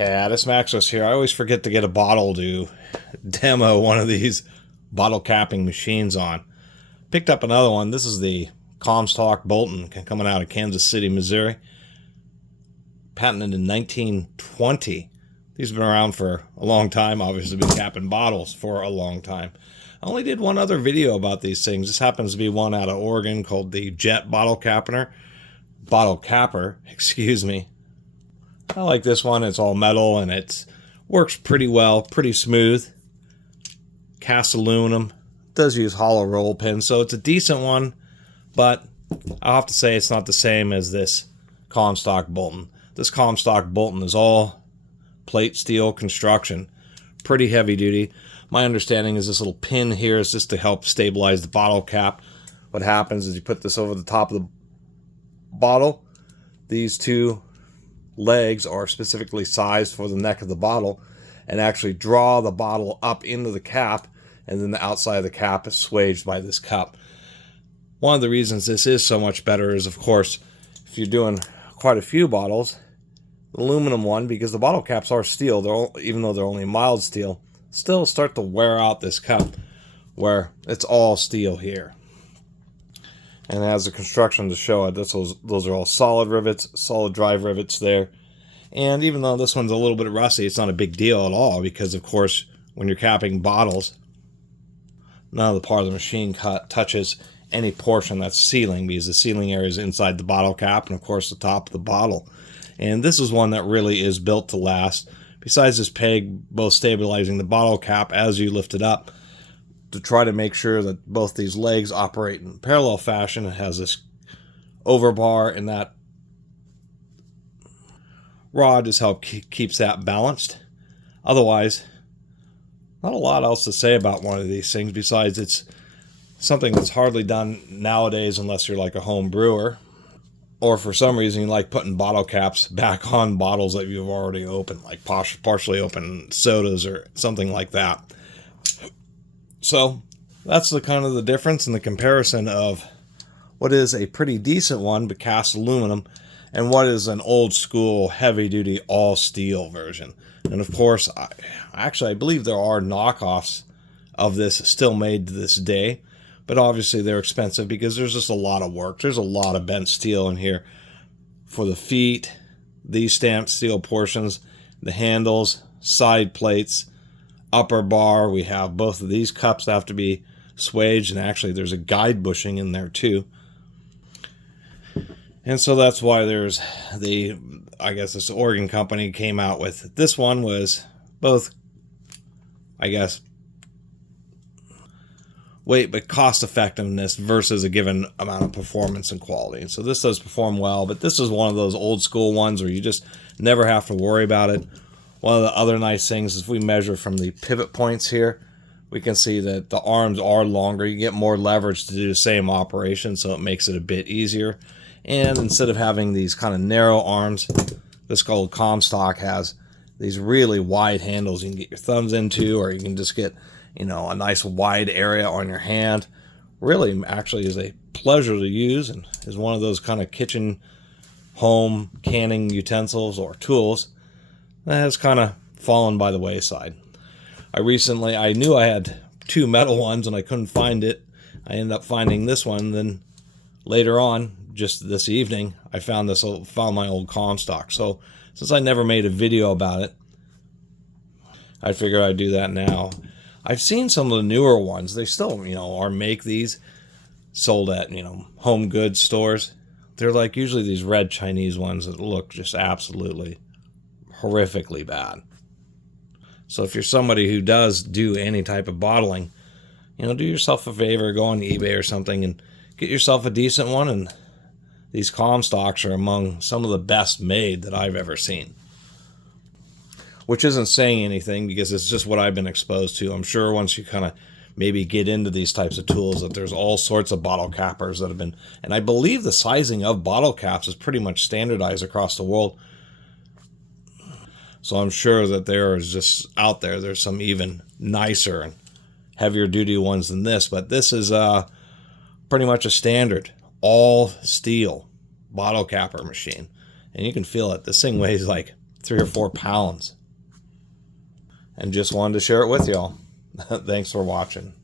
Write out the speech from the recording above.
Catus, Maximus here. I always forget to get a bottle to demo one of these bottle capping machines on. Picked up another one. This is the Comstock Bolton coming out of Kansas City, Missouri. Patented in 1920. These have been around for a long time. Obviously been capping bottles for a long time. I only did one other video about these things. This happens to be one out of Oregon called the Jet Bottle Capper, excuse me. I like this one. It's all metal and it works pretty well, pretty smooth. Cast aluminum. Does use hollow roll pins, so it's a decent one, but I'll have to say it's not the same as this Comstock Bolton. This Comstock Bolton is all plate steel construction, pretty heavy duty. My understanding is this little pin here is just to help stabilize the bottle cap. What happens is you put this over the top of the bottle. These two legs are specifically sized for the neck of the bottle and actually draw the bottle up into the cap, and then the outside of the cap is swaged by this cup. One of the reasons this is so much better is, of course, if you're doing quite a few bottles, the aluminum one, because the bottle caps are steel, even though they're only mild steel, still start to wear out this cup where it's all steel here. And it has the construction to show it. Those are all solid rivets, solid drive rivets there. And even though this one's a little bit rusty, it's not a big deal at all, because of course when you're capping bottles, none of the part of the machine touches any portion that's sealing, because the sealing area is inside the bottle cap and of course the top of the bottle. And this is one that really is built to last. Besides this peg both stabilizing the bottle cap as you lift it up, to try to make sure that both these legs operate in parallel fashion, it has this overbar, and that rod just keeps that balanced. Otherwise, not a lot else to say about one of these things, besides it's something that's hardly done nowadays unless you're like a home brewer, or for some reason you like putting bottle caps back on bottles that you've already opened, like partially open sodas or something like that. So that's the kind of the difference in the comparison of what is a pretty decent one but cast aluminum and what is an old school heavy duty all steel version. And of course, I believe there are knockoffs of this still made to this day, but obviously they're expensive because there's just a lot of work. There's a lot of bent steel in here for the feet, these stamped steel portions, the handles, side plates, upper bar. We have both of these cups that have to be swaged, and actually there's a guide bushing in there too. And so that's why there's this Oregon company came out with this one. Was both, weight but cost effectiveness versus a given amount of performance and quality. And so this does perform well, but this is one of those old school ones where you just never have to worry about it. One of the other nice things is if we measure from the pivot points here, we can see that the arms are longer. You get more leverage to do the same operation, so it makes it a bit easier. And instead of having these kind of narrow arms, this called Comstock has these really wide handles you can get your thumbs into, or you can just get, a nice wide area on your hand. Really, actually is a pleasure to use, and is one of those kind of kitchen, home canning utensils or tools that has kind of fallen by the wayside. I knew I had two metal ones and I couldn't find it. I ended up finding this one. Then later on, just this evening, I found my old Comstock. So since I never made a video about it, I figured I'd do that now. I've seen some of the newer ones. They still, make these sold at, home goods stores. They're like usually these red Chinese ones that look just absolutely horrifically bad. So if you're somebody who does do any type of bottling, do yourself a favor, go on eBay or something and get yourself a decent one. And these Comstocks are among some of the best made that I've ever seen. Which isn't saying anything, because it's just what I've been exposed to. I'm sure once you kind of maybe get into these types of tools that there's all sorts of bottle cappers that have been, and I believe the sizing of bottle caps is pretty much standardized across the world. So I'm sure that there is just out there's some even nicer and heavier duty ones than this, but this is pretty much a standard all steel bottle capper machine. And you can feel it. This thing weighs like 3 or 4 pounds. And just wanted to share it with y'all. Thanks for watching.